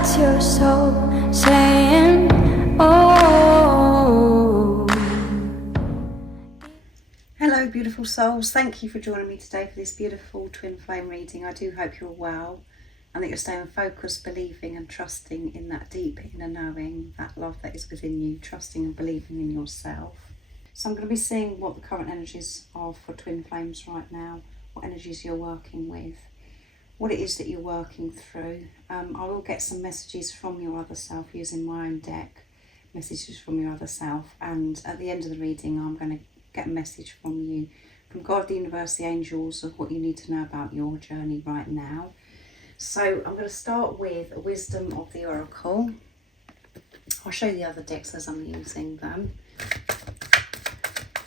That's your soul saying, oh. Hello beautiful souls, thank you for joining me today for this beautiful twin flame reading. I do hope you're well and that you're staying focused, believing and trusting in that deep inner knowing, that love that is within you, trusting and believing in yourself. So I'm going to be seeing what the current energies are for twin flames right now, what energies you're working with, what it is that you're working through. I will get some messages from your other self using my own deck, messages from your other self, and at the end of the reading I'm going to get a message from you, from God, the universe, the angels, of what you need to know about your journey right now. So I'm going to start with a wisdom of the oracle. I'll show you the other decks as I'm using them.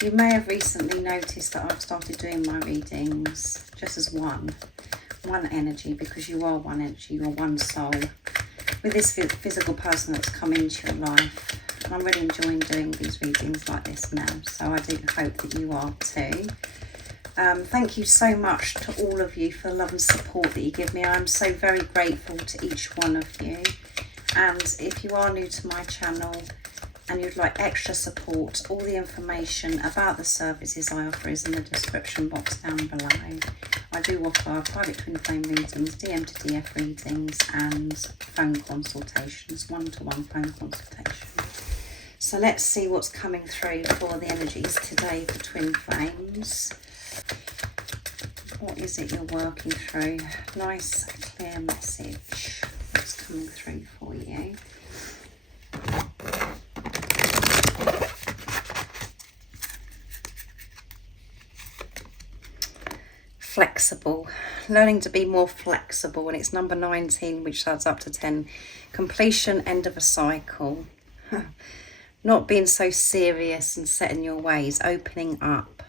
You may have recently noticed that I've started doing my readings just as one energy, because you are one energy, you're one soul with this physical person that's come into your life. And I'm really enjoying doing these readings like this now, so I do hope that you are too. Thank you so much to all of you for the love and support that you give me. I'm so very grateful to each one of you. And if you are new to my channel and you'd like extra support, all the information about the services I offer is in the description box down below. I do offer private twin flame readings, DM to DF readings and phone consultations, one-to-one phone consultation. So let's see what's coming through for the energies today for twin flames. What is it you're working through? Nice clear message. What's coming through for you? Flexible, learning to be more flexible, and it's number 19, which adds up to 10. Completion, end of a cycle. Not being so serious and set in your ways, opening up.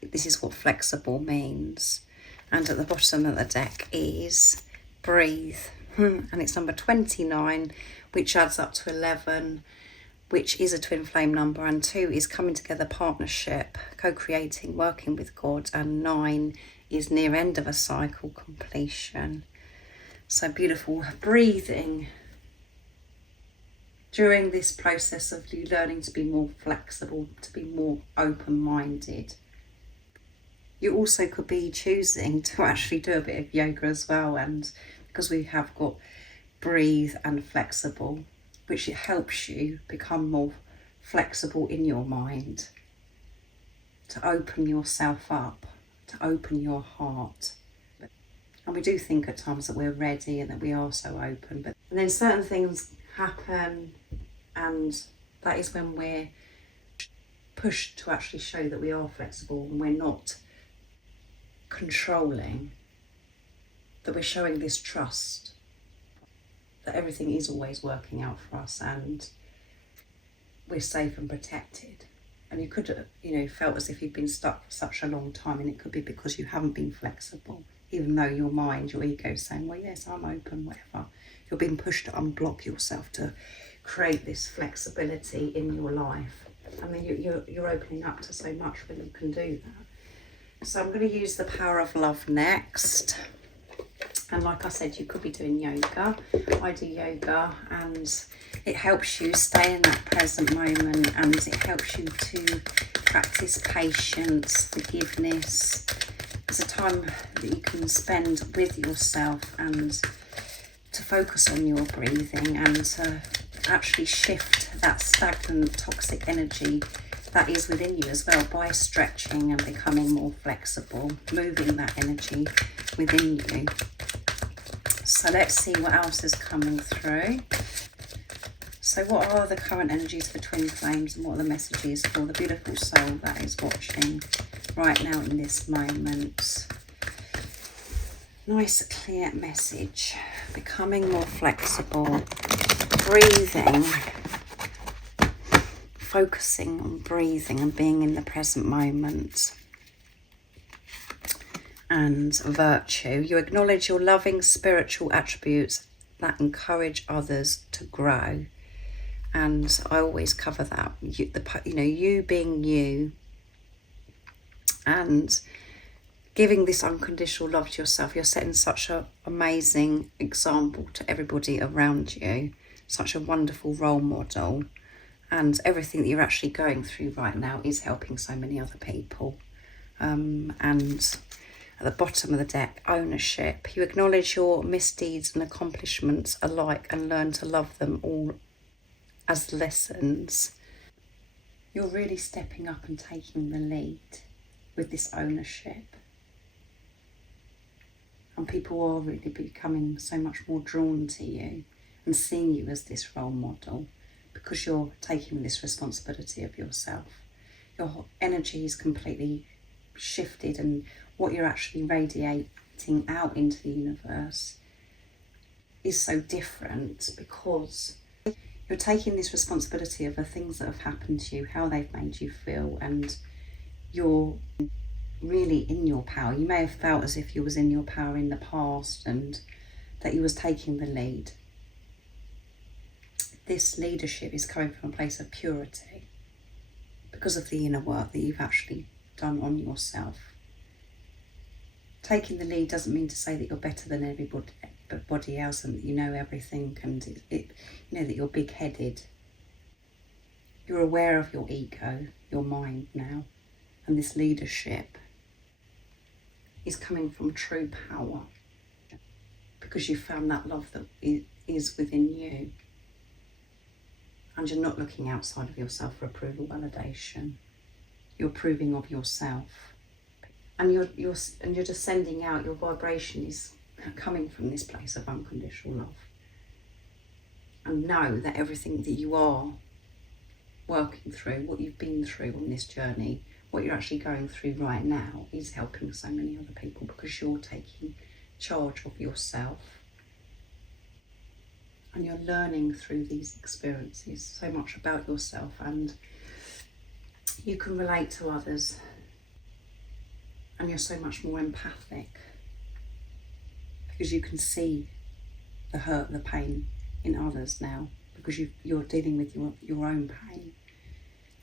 This is what flexible means. And at the bottom of the deck is breathe, and it's number 29, which adds up to 11, which is a twin flame number, and 2 is coming together, partnership, co-creating, working with God, and 9 is near end of a cycle, completion. So beautiful. Breathing during this process of you learning to be more flexible, to be more open-minded. You also could be choosing to actually do a bit of yoga as well, and because we have got breathe and flexible, which it helps you become more flexible in your mind, to open yourself up, to open your heart. And we do think at times that we're ready and that we are so open, and then certain things happen, and that is when we're pushed to actually show that we are flexible and we're not controlling, that we're showing this trust that everything is always working out for us and we're safe and protected. And you could have, felt as if you've been stuck for such a long time, and it could be because you haven't been flexible, even though your mind, your ego is saying, well, yes, I'm open, whatever. You're being pushed to unblock yourself to create this flexibility in your life. I mean, you're opening up to so much when you can do that. So I'm going to use the power of love next. And like I said, you could be doing yoga. I do yoga, and it helps you stay in that present moment, and it helps you to practice patience, forgiveness. It's a time that you can spend with yourself and to focus on your breathing and to actually shift that stagnant, toxic energy that is within you as well by stretching and becoming more flexible, moving that energy within you. So let's see what else is coming through. So what are the current energies for twin flames, and what are the messages for the beautiful soul that is watching right now in this moment? Nice clear message. Becoming more flexible, breathing, focusing on breathing and being in the present moment. And virtue. You acknowledge your loving spiritual attributes that encourage others to grow. And I always cover that. You being you, and giving this unconditional love to yourself, you're setting such an amazing example to everybody around you, such a wonderful role model, and everything that you're actually going through right now is helping so many other people. And at the bottom of the deck, ownership. You acknowledge your misdeeds and accomplishments alike and learn to love them all as lessons. You're really stepping up and taking the lead with this ownership. And people are really becoming so much more drawn to you and seeing you as this role model because you're taking this responsibility of yourself. Your energy is completely shifted, and what you're actually radiating out into the universe is so different because you're taking this responsibility of the things that have happened to you, how they've made you feel, and you're really in your power. You may have felt as if you was in your power in the past and that you was taking the lead. This leadership is coming from a place of purity because of the inner work that you've actually done on yourself. Taking the lead doesn't mean to say that you're better than everybody else and that you know everything and you know that you're big-headed. You're aware of your ego, your mind now, and this leadership is coming from true power because you found that love that is within you, and you're not looking outside of yourself for approval, validation. You're proving of yourself, and you're just sending out. Your vibration is coming from this place of unconditional love, and know that everything that you are working through, what you've been through on this journey, what you're actually going through right now is helping so many other people because you're taking charge of yourself and you're learning through these experiences so much about yourself, and you can relate to others and you're so much more empathic because you can see the hurt, the pain in others now because you're dealing with your own pain.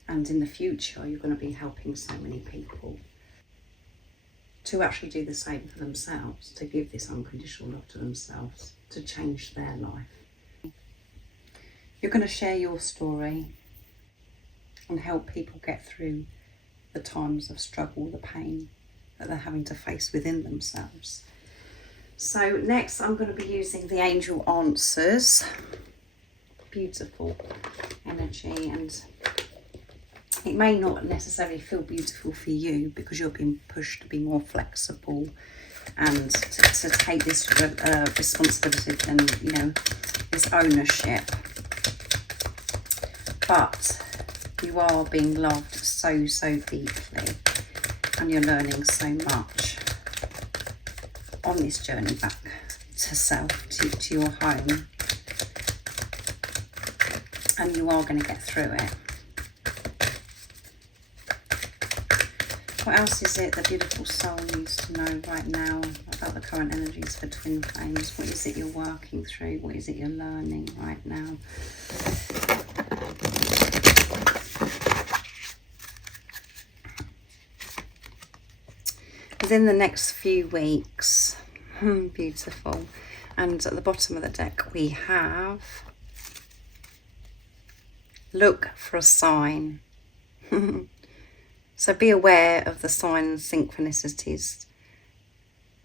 And in the future, you're going to be helping so many people to actually do the same for themselves, to give this unconditional love to themselves, to change their life. You're going to share your story and help people get through the times of struggle, the pain that they're having to face within themselves. So next, I'm going to be using the Angel Answers. Beautiful energy, and it may not necessarily feel beautiful for you because you're being pushed to be more flexible and to take this responsibility and, you know, this ownership. But you are being loved so, so deeply, and you're learning so much on this journey back to self, to your home. And you are going to get through it. What else is it the beautiful soul needs to know right now about the current energies for twin flames? What is it you're working through? What is it you're learning right now? Within the next few weeks, beautiful. And at the bottom of the deck we have, look for a sign. So be aware of the signs, synchronicities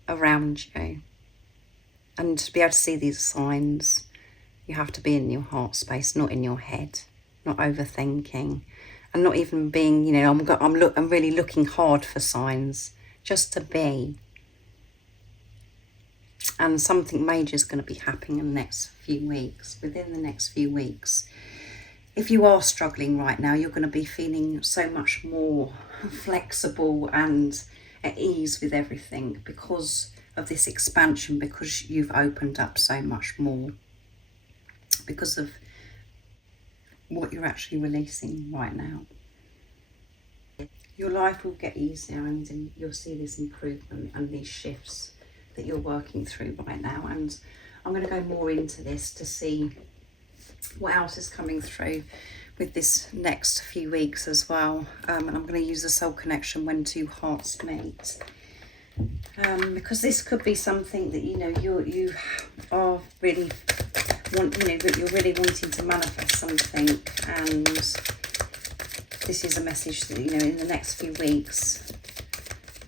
around you. And to be able to see these signs, you have to be in your heart space, not in your head, not overthinking, and not even being, you know, I'm really looking hard for signs, just to be. And something major is going to be happening in the next few weeks, within the next few weeks. If you are struggling right now, you're going to be feeling so much more flexible and at ease with everything because of this expansion, because you've opened up so much more, because of what you're actually releasing right now. Your life will get easier, and you'll see this improvement and these shifts that you're working through right now. And I'm going to go more into this to see what else is coming through with this next few weeks as well. And I'm going to use the soul connection when two hearts meet. Because this could be something that, you know, you are really that you're really wanting to manifest something, and this is a message that, you know, in the next few weeks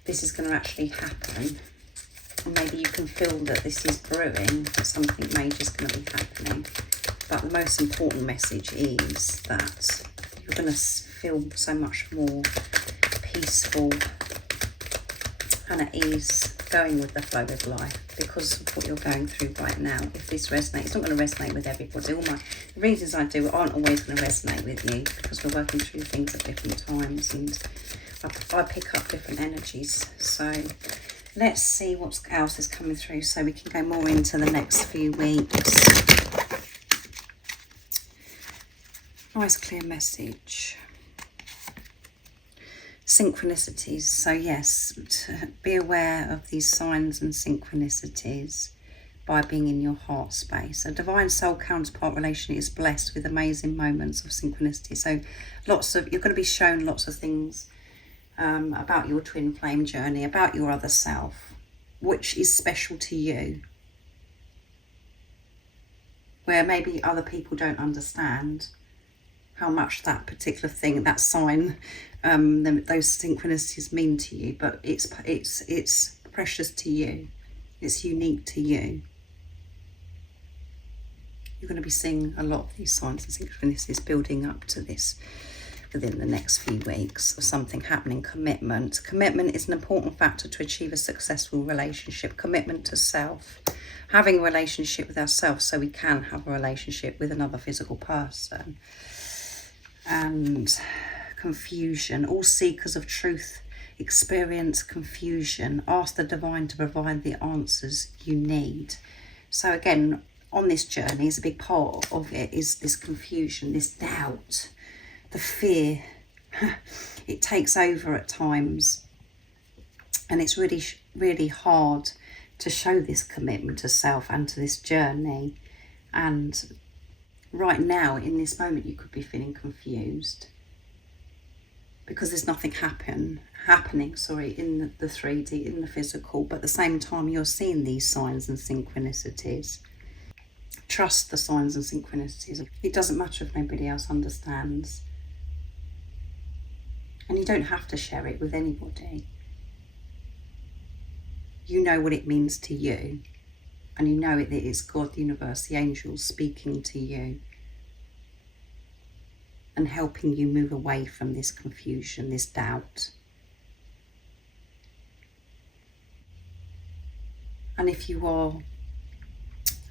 this is going to actually happen. And maybe you can feel that this is brewing, that something major is going to be happening. But the most important message is that you're going to feel so much more peaceful and at ease, going with the flow of life, because of what you're going through right now. If this resonates, it's not going to resonate with everybody. The readings I do aren't always going to resonate with you, because we're working through things at different times, and I pick up different energies. So let's see what else is coming through, so we can go more into the next few weeks. Nice clear message. Synchronicities. So yes, to be aware of these signs and synchronicities by being in your heart space. A divine soul counterpart relation is blessed with amazing moments of synchronicity. So you're going to be shown lots of things about your twin flame journey, about your other self, which is special to you, where maybe other people don't understand how much that particular thing, that sign, those synchronicities mean to you, but it's precious to you. It's unique to you. You're going to be seeing a lot of these signs and synchronicities building up to this within the next few weeks, of something happening. Commitment. Commitment is an important factor to achieve a successful relationship. Commitment to self. Having a relationship with ourselves so we can have a relationship with another physical person. And confusion. All seekers of truth experience confusion. Ask the divine to provide the answers you need. So again, on this journey, is a big part of it is this confusion, this doubt, the fear. It takes over at times, and it's really, really hard to show this commitment to self and to this journey. And right now, in this moment, you could be feeling confused because there's nothing happening in the 3D, in the physical, but at the same time you're seeing these signs and synchronicities. Trust the signs and synchronicities. It doesn't matter if nobody else understands, and you don't have to share it with anybody. You know what it means to you, and you know that it's God, the universe, the angels speaking to you and helping you move away from this confusion, this doubt. And if you are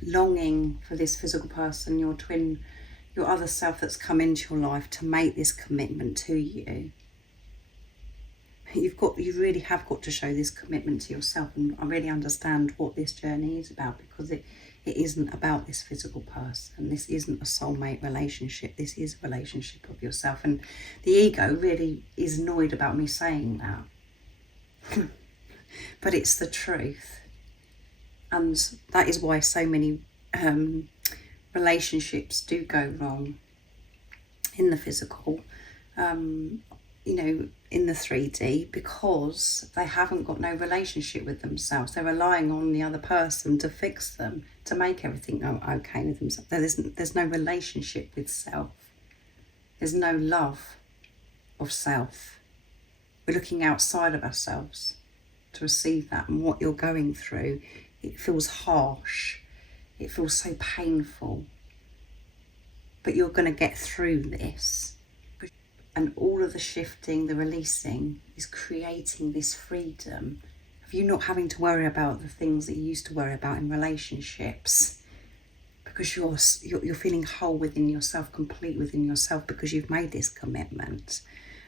longing for this physical person, your twin, your other self that's come into your life to make this commitment to you, you really have got to show this commitment to yourself. And I really understand what this journey is about, because it isn't about this physical person. This isn't a soulmate relationship. This is a relationship of yourself. And the ego really is annoyed about me saying that. But it's the truth. And that is why so many relationships do go wrong in the physical, in the 3D, because they haven't got no relationship with themselves. They're relying on the other person to fix them, to make everything okay with themselves. There's no relationship with self. There's no love of self. We're looking outside of ourselves to receive that, and what you're going through, it feels harsh. It feels so painful. But you're going to get through this. And all of the shifting, the releasing, is creating this freedom of you not having to worry about the things that you used to worry about in relationships, because you're feeling whole within yourself, complete within yourself, because you've made this commitment.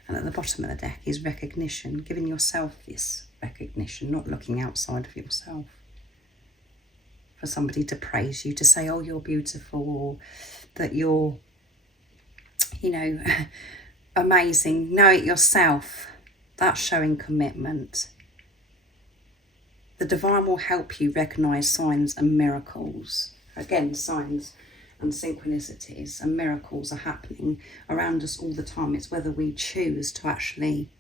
And at the bottom of the deck is recognition, giving yourself this recognition, not looking outside of yourself. For somebody to praise you, to say, oh, you're beautiful, or that you're, amazing. Know it yourself. That's showing commitment. The divine will help you recognize signs and miracles. Again, signs and synchronicities and miracles are happening around us all the time. It's whether we choose to actually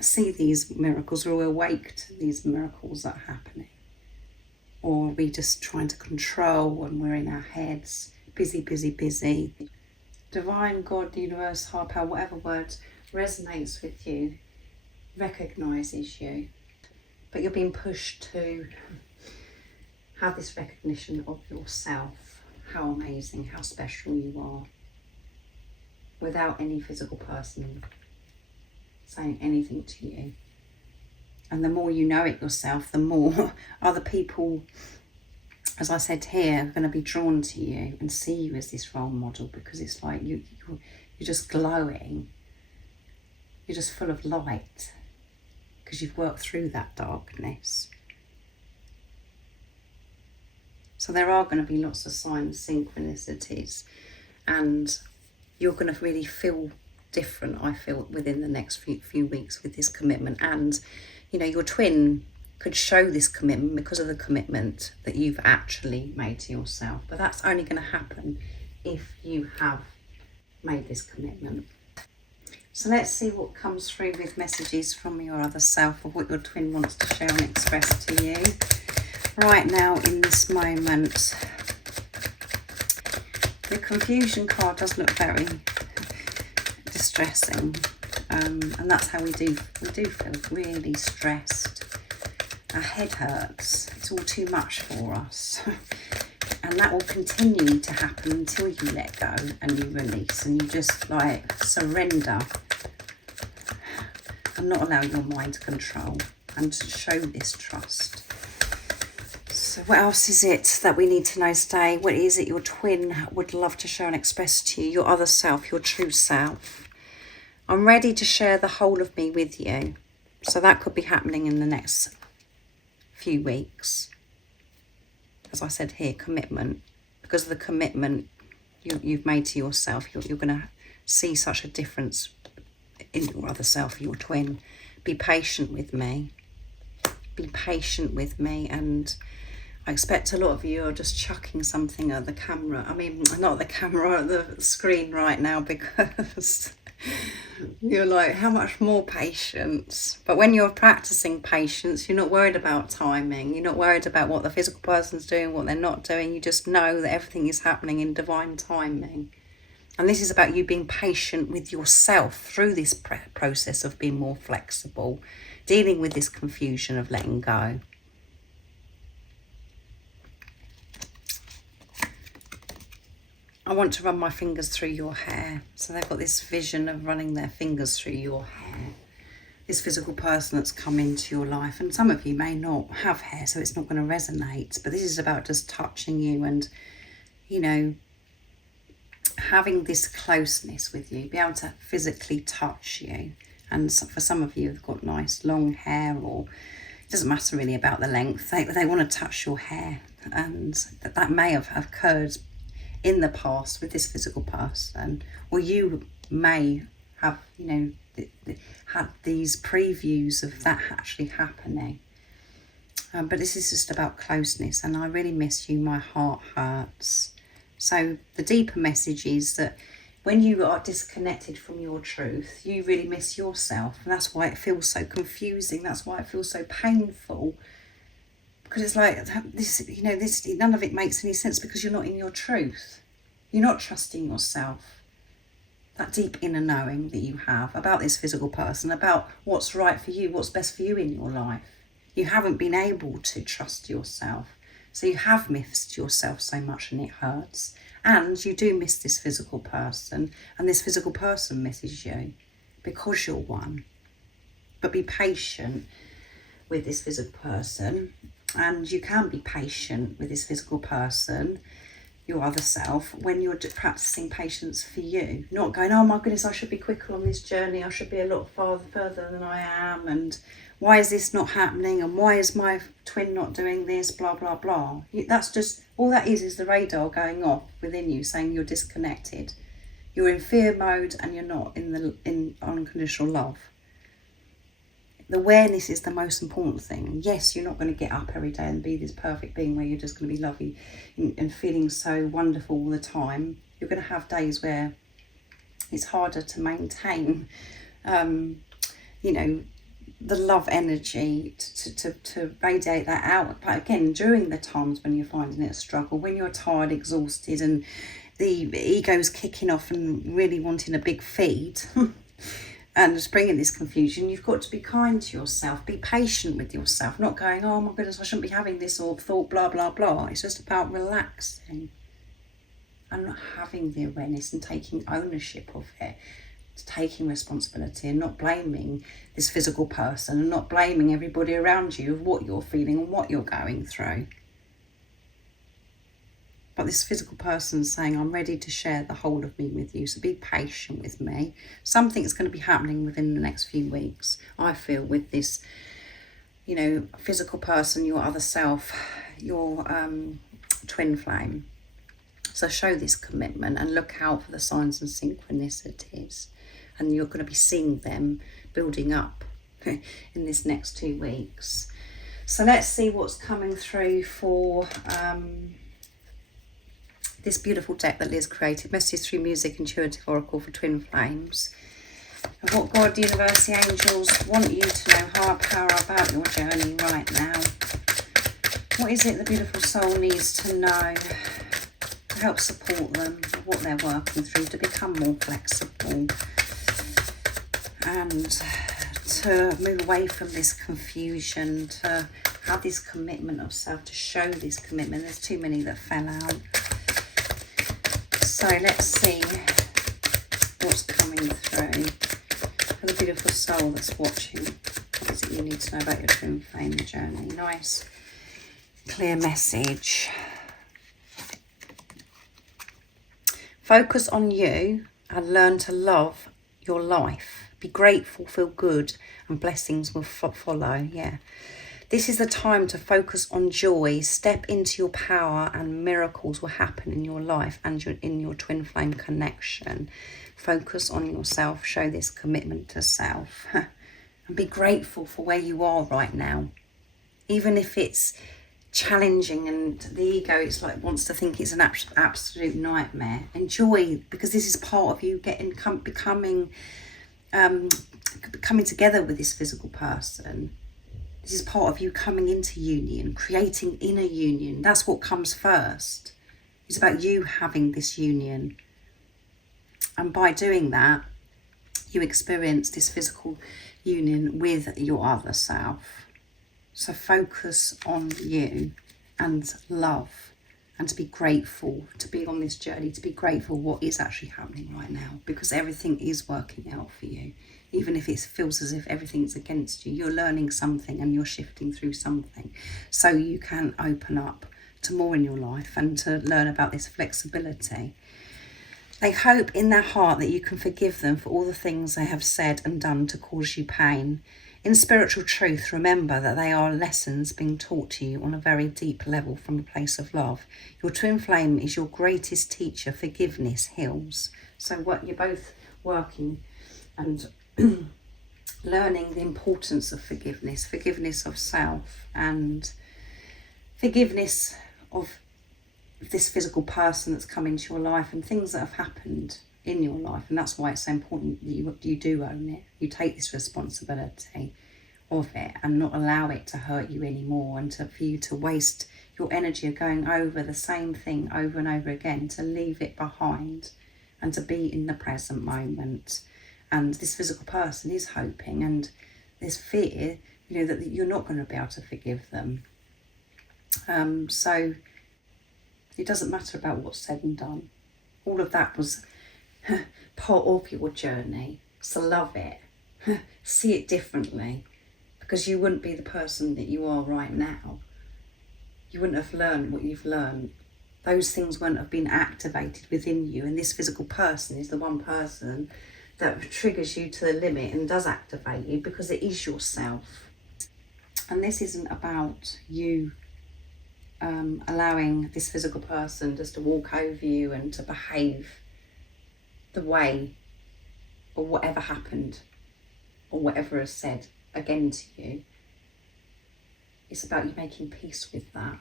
see these miracles, or are we awake to these miracles that are happening? Or are we just trying to control and we're in our heads, busy, busy, busy? Divine, God, universe, higher power, whatever word resonates with you, recognises you, but you're being pushed to have this recognition of yourself, how amazing, how special you are, without any physical person saying anything to you. And the more you know it yourself, the more other people, as I said here, are going to be drawn to you and see you as this role model, because it's like you're just glowing. You're just full of light because you've worked through that darkness. So there are going to be lots of signs, synchronicities, and you're going to really feel different, I feel, within the next few weeks with this commitment. And you know, your twin could show this commitment because of the commitment that you've actually made to yourself. But that's only going to happen if you have made this commitment. So let's see what comes through with messages from your other self, of what your twin wants to share and express to you right now in this moment. The confusion card does look very distressing. And that's how we do feel really stressed. Our head hurts. It's all too much for us. And that will continue to happen until you let go and you release and you just like surrender and not allow your mind to control and to show this trust. So what else is it that we need to know today? What is it your twin would love to show and express to you, your other self, your true self? I'm ready to share the whole of me with you. So that could be happening in the next few weeks. As I said here, commitment. Because of the commitment you've made to yourself, you're going to see such a difference in your other self, your twin. Be patient with me. Be patient with me. And I expect a lot of you are just chucking something at the camera. I mean, not at the camera, at the screen right now, because you're like, how much more patience? But when you're practicing patience, you're not worried about timing. You're not worried about what the physical person's doing, what they're not doing. You just know that everything is happening in divine timing. And this is about you being patient with yourself through this process of being more flexible, dealing with this confusion of letting go. I want to run my fingers through your hair. So they've got this vision of running their fingers through your hair. This physical person that's come into your life. And some of you may not have hair, so it's not going to resonate. But this is about just touching you and, you know, having this closeness with you. Be able to physically touch you. And so for some of you who've got nice long hair, or it doesn't matter really about the length. They want to touch your hair. And that may have occurred in the past with this physical person, or you may have, you know, had these previews of that actually happening. But this is just about closeness, and I really miss you. My heart hurts. So the deeper message is that when you are disconnected from your truth, you really miss yourself, and that's why it feels so confusing. That's why it feels so painful. Because it's like this, you know, this, none of it makes any sense because you're not in your truth. You're not trusting yourself. That deep inner knowing that you have about this physical person, about what's right for you, what's best for you in your life. You haven't been able to trust yourself. So you have missed yourself so much, and it hurts. And you do miss this physical person, and this physical person misses you because you're one. But be patient with this physical person. And you can be patient with this physical person, your other self, when you're practicing patience for you. Not going, oh my goodness, I should be quicker on this journey. I should be a lot further than I am. And why is this not happening? And why is my twin not doing this? Blah, blah, blah. That's just, all that is the radar going off within you saying you're disconnected. You're in fear mode and you're not in unconditional love. The awareness is the most important thing. Yes, you're not going to get up every day and be this perfect being where you're just going to be lovely and feeling so wonderful all the time. You're going to have days where it's harder to maintain, you know, the love energy to radiate that out. But again, during the times when you're finding it a struggle, when you're tired, exhausted, and the ego's kicking off and really wanting a big feed and just bringing this confusion, you've got to be kind to yourself, be patient with yourself, not going, oh my goodness, I shouldn't be having this, or thought blah blah blah. It's just about relaxing and not having the awareness and taking ownership of it, taking responsibility and not blaming this physical person and not blaming everybody around you of what you're feeling and what you're going through. But this physical person saying, I'm ready to share the whole of me with you, so be patient with me. Something's going to be happening within the next few weeks, I feel, with this, you know, physical person, your other self, your twin flame. So show this commitment and look out for the signs and synchronicities. And you're going to be seeing them building up in this next 2 weeks. So let's see what's coming through for this beautiful deck that Liz created. Messages through music, intuitive oracle for twin flames. And what God, universe, the angels want you to know, higher power, about your journey right now. What is it the beautiful soul needs to know to help support them, what they're working through, to become more flexible and to move away from this confusion, to have this commitment of self, to show this commitment. There's too many that fell out. So let's see what's coming through for the beautiful soul that's watching. What is it you need to know about your twin flame journey? Nice, clear message. Focus on you and learn to love your life. Be grateful, feel good, and blessings will follow. Yeah. This is the time to focus on joy, step into your power, and miracles will happen in your life and in your twin flame connection. Focus on yourself, show this commitment to self, and be grateful for where you are right now. Even if it's challenging and the ego, it's like wants to think it's an absolute nightmare. Enjoy, because this is part of you coming together with this physical person. This is part of you coming into union, creating inner union. That's what comes first. It's about you having this union. And by doing that, you experience this physical union with your other self. So focus on you and love, and to be grateful, to be on this journey, to be grateful what is actually happening right now, because everything is working out for you. Even if it feels as if everything's against you, you're learning something and you're shifting through something. So you can open up to more in your life and to learn about this flexibility. They hope in their heart that you can forgive them for all the things they have said and done to cause you pain. In spiritual truth, remember that they are lessons being taught to you on a very deep level from a place of love. Your twin flame is your greatest teacher. Forgiveness heals. So what you're both working and learning the importance of forgiveness of self, and forgiveness of this physical person that's come into your life and things that have happened in your life. And that's why it's so important that you do own it. You take this responsibility of it and not allow it to hurt you anymore, and for you to waste your energy of going over the same thing over and over again, to leave it behind and to be in the present moment. And this physical person is hoping, and there's fear, you know, that you're not going to be able to forgive them. So it doesn't matter about what's said and done. All of that was part of your journey. So love it. See it differently, because you wouldn't be the person that you are right now. You wouldn't have learned what you've learned. Those things wouldn't have been activated within you. And this physical person is the one person that triggers you to the limit and does activate you, because it is yourself. And this isn't about you allowing this physical person just to walk over you and to behave the way, or whatever happened or whatever is said again to you. It's about you making peace with that.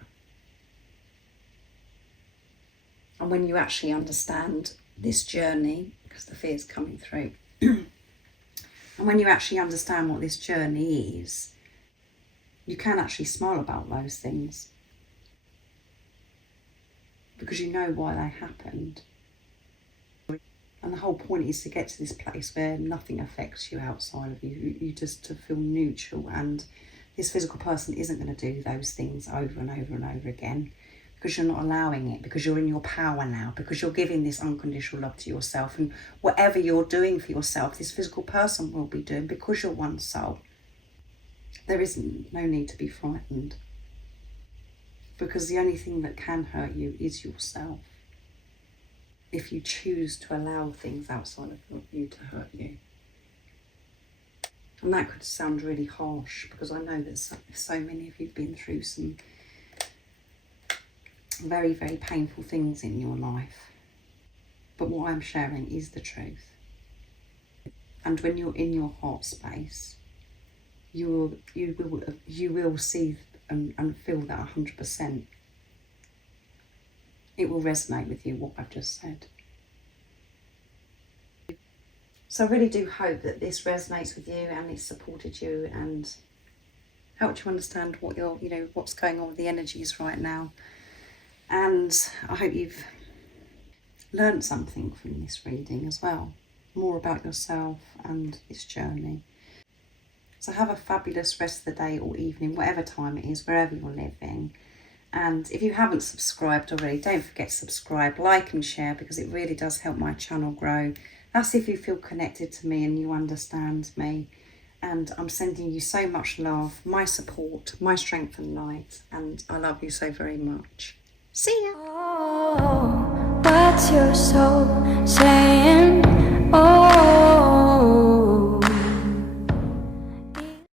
And when you actually understand this journey, because the fear is coming through, And when you actually understand what this journey is, you can actually smile about those things because you know why they happened. And the whole point is to get to this place where nothing affects you outside of you. You just to feel neutral, and this physical person isn't going to do those things over and over and over again because you're not allowing it, because you're in your power now, because you're giving this unconditional love to yourself. And whatever you're doing for yourself, this physical person will be doing, because you're one soul. There isn't no need to be frightened, because the only thing that can hurt you is yourself. If you choose to allow things outside of you to hurt you. And that could sound really harsh, because I know that so many of you have been through some very, very painful things in your life. But what I'm sharing is the truth. And when you're in your heart space, you will see and feel that 100%. It will resonate with you, what I've just said. So I really do hope that this resonates with you and it's supported you and helped you understand what what's going on with the energies right now. And I hope you've learned something from this reading as well, more about yourself and this journey. So have a fabulous rest of the day or evening, whatever time it is, wherever you're living. And if you haven't subscribed already, don't forget to subscribe, like and share, because it really does help my channel grow. That's if you feel connected to me and you understand me. And I'm sending you so much love, my support, my strength and light. And I love you so very much. See ya. Oh, what's your soul saying? Oh.